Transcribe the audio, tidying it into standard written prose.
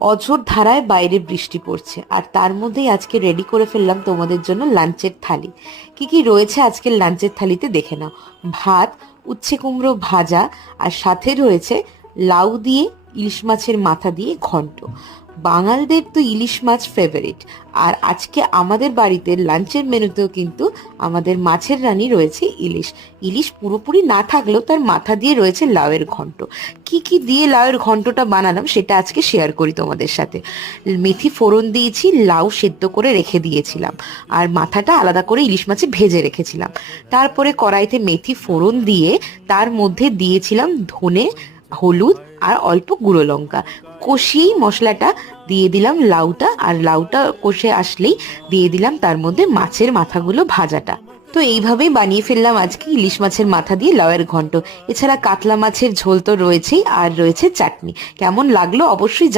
অঝোর ধারায় বাইরে বৃষ্টি পড়ছে, আর তার মধ্যেই আজকে রেডি করে ফেললাম তোমাদের জন্য লাঞ্চের থালি। কি কি রয়েছে আজকের লাঞ্চের থালিতে দেখে নাও। ভাত, উচ্ছে কুমড়ো ভাজা, আর সাথে রয়েছে লাউ দিয়ে ইলিশ মাছের মাথা দিয়ে ঘন্ট। বাঙালদের তো ইলিশ মাছ ফেভারিট। আর আজকে আমাদের বাড়িতে লাঞ্চের মেনুতেও কিন্তু আমাদের মাছের রানী রয়েছে ইলিশ। ইলিশ পুরোপুরি না থাকলেও তার মাথা দিয়ে রয়েছে লাউয়ের ঘন্ট। কি কি দিয়ে লাউয়ের ঘন্টটা বানালাম সেটা আজকে শেয়ার করি তোমাদের সাথে। মেথি ফোড়ন দিয়েছি, লাউ সেদ্ধ করে রেখে দিয়েছিলাম, আর মাথাটা আলাদা করে ইলিশ মাছে ভেজে রেখেছিলাম। তারপরে কড়াইতে মেথি ফোড়ন দিয়ে তার মধ্যে দিয়েছিলাম ধনে, হলুদ আর অল্প গুঁড়ো লঙ্কা। কষিয়েই মশলাটা দিয়ে দিলাম লাউটা, আর লাউটা কষে আসলেই দিয়ে দিলাম তার মধ্যে মাছের মাথাগুলো ভাজাটা। তো এইভাবেই বানিয়ে ফেললাম আজকে ইলিশ মাছের মাথা দিয়ে লাউয়ের ঘন্ট। এছাড়া কাতলা মাছের ঝোল তো রয়েছেই, আর রয়েছে চাটনি। কেমন লাগলো অবশ্যই